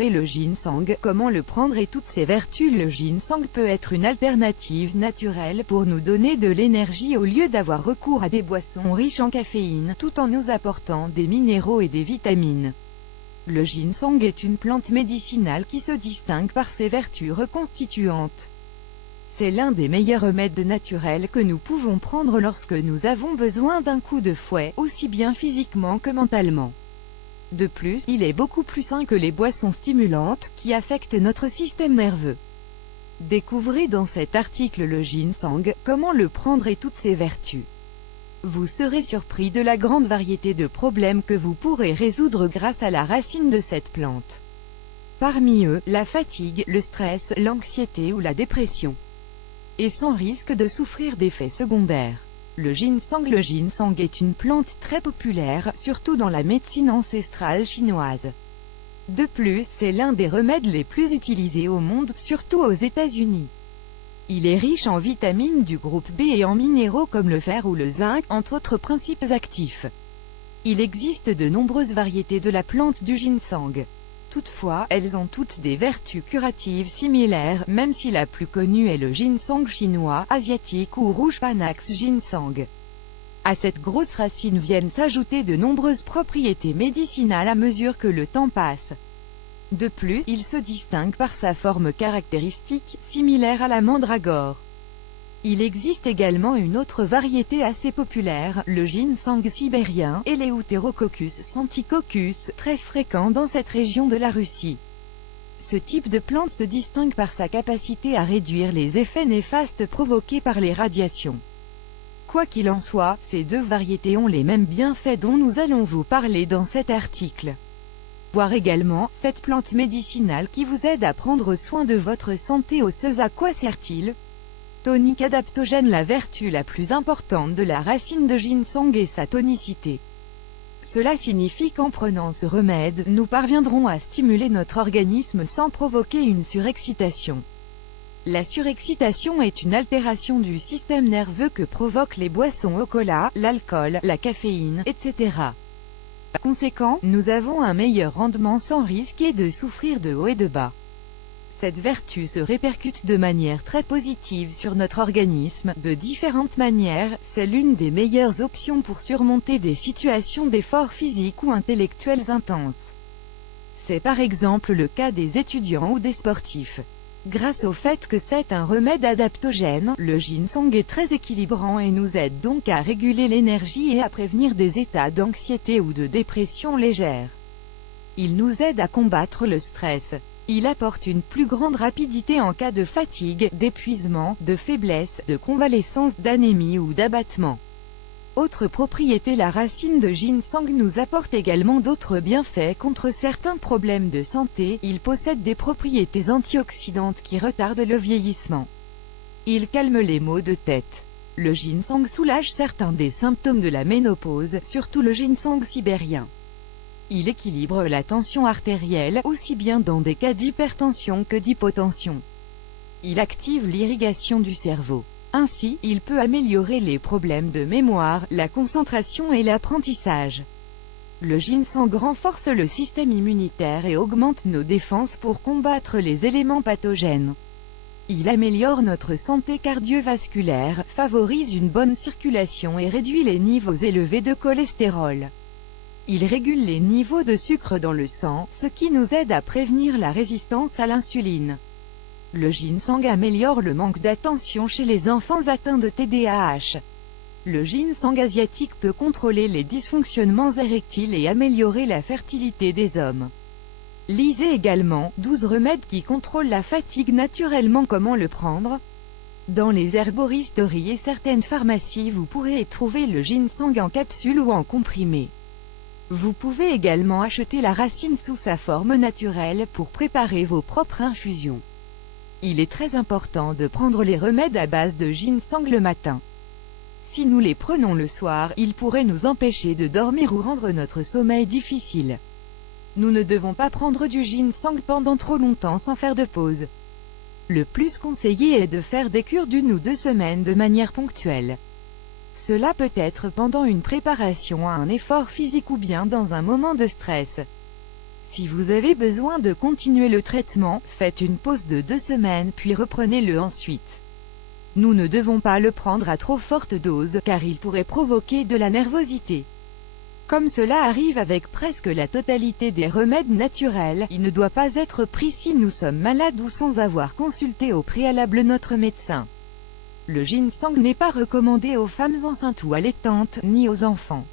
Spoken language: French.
découvrez le ginseng, comment le prendre et toutes ses vertus. Le ginseng peut être une alternative naturelle pour nous donner de l'énergie au lieu d'avoir recours à des boissons riches en caféine, tout en nous apportant des minéraux et des vitamines. Le ginseng est une plante médicinale qui se distingue par ses vertus reconstituantes. C'est l'un des meilleurs remèdes naturels que nous pouvons prendre lorsque nous avons besoin d'un coup de fouet, aussi bien physiquement que mentalement. De plus, il est beaucoup plus sain que les boissons stimulantes, qui affectent notre système nerveux. Découvrez dans cet article le ginseng, comment le prendre et toutes ses vertus. Vous serez surpris de la grande variété de problèmes que vous pourrez résoudre grâce à la racine de cette plante. Parmi eux, la fatigue, le stress, l'anxiété ou la dépression. Et sans risque de souffrir d'effets secondaires. Le ginseng est une plante très populaire, surtout dans la médecine ancestrale chinoise. De plus, c'est l'un des remèdes les plus utilisés au monde, surtout aux États-Unis. Il est riche en vitamines du groupe B et en minéraux comme le fer ou le zinc, entre autres principes actifs. Il existe de nombreuses variétés de la plante du ginseng. Toutefois, elles ont toutes des vertus curatives similaires, même si la plus connue est le ginseng chinois, asiatique ou rouge Panax ginseng. À cette grosse racine viennent s'ajouter de nombreuses propriétés médicinales à mesure que le temps passe. De plus, il se distingue par sa forme caractéristique, similaire à la mandragore. Il existe également une autre variété assez populaire, le ginseng sibérien, Eleutherococcus santicoccus, très fréquent dans cette région de la Russie. Ce type de plante se distingue par sa capacité à réduire les effets néfastes provoqués par les radiations. Quoi qu'il en soit, ces deux variétés ont les mêmes bienfaits dont nous allons vous parler dans cet article. Voir également, cette plante médicinale qui vous aide à prendre soin de votre santé osseuse. À quoi sert-il? Tonique adaptogène. La vertu la plus importante de la racine de ginseng est sa tonicité. Cela signifie qu'en prenant ce remède, nous parviendrons à stimuler notre organisme sans provoquer une surexcitation. La surexcitation est une altération du système nerveux que provoquent les boissons au cola, l'alcool, la caféine, etc. Par conséquent, nous avons un meilleur rendement sans risquer de souffrir de haut et de bas. Cette vertu se répercute de manière très positive sur notre organisme, de différentes manières. C'est l'une des meilleures options pour surmonter des situations d'effort physique ou intellectuels intenses. C'est par exemple le cas des étudiants ou des sportifs. Grâce au fait que c'est un remède adaptogène, le ginseng est très équilibrant et nous aide donc à réguler l'énergie et à prévenir des états d'anxiété ou de dépression légère. Il nous aide à combattre le stress. Il apporte une plus grande rapidité en cas de fatigue, d'épuisement, de faiblesse, de convalescence, d'anémie ou d'abattement. Autre propriété, la racine de ginseng nous apporte également d'autres bienfaits contre certains problèmes de santé. Il possède des propriétés antioxydantes qui retardent le vieillissement. Il calme les maux de tête. Le ginseng soulage certains des symptômes de la ménopause, surtout le ginseng sibérien. Il équilibre la tension artérielle, aussi bien dans des cas d'hypertension que d'hypotension. Il active l'irrigation du cerveau. Ainsi, il peut améliorer les problèmes de mémoire, la concentration et l'apprentissage. Le ginseng renforce le système immunitaire et augmente nos défenses pour combattre les éléments pathogènes. Il améliore notre santé cardiovasculaire, favorise une bonne circulation et réduit les niveaux élevés de cholestérol. Il régule les niveaux de sucre dans le sang, ce qui nous aide à prévenir la résistance à l'insuline. Le ginseng améliore le manque d'attention chez les enfants atteints de TDAH. Le ginseng asiatique peut contrôler les dysfonctionnements érectiles et améliorer la fertilité des hommes. Lisez également, 12 remèdes qui contrôlent la fatigue naturellement. Comment le prendre? Dans les herboristeries et certaines pharmacies vous pourrez trouver le ginseng en capsule ou en comprimé. Vous pouvez également acheter la racine sous sa forme naturelle pour préparer vos propres infusions. Il est très important de prendre les remèdes à base de ginseng le matin. Si nous les prenons le soir, ils pourraient nous empêcher de dormir ou rendre notre sommeil difficile. Nous ne devons pas prendre du ginseng pendant trop longtemps sans faire de pause. Le plus conseillé est de faire des cures d'1 ou 2 semaines de manière ponctuelle. Cela peut être pendant une préparation à un effort physique ou bien dans un moment de stress. Si vous avez besoin de continuer le traitement, faites une pause de 2 semaines puis reprenez-le ensuite. Nous ne devons pas le prendre à trop forte dose, car il pourrait provoquer de la nervosité. Comme cela arrive avec presque la totalité des remèdes naturels, il ne doit pas être pris si nous sommes malades ou sans avoir consulté au préalable notre médecin. Le ginseng n'est pas recommandé aux femmes enceintes ou allaitantes, ni aux enfants.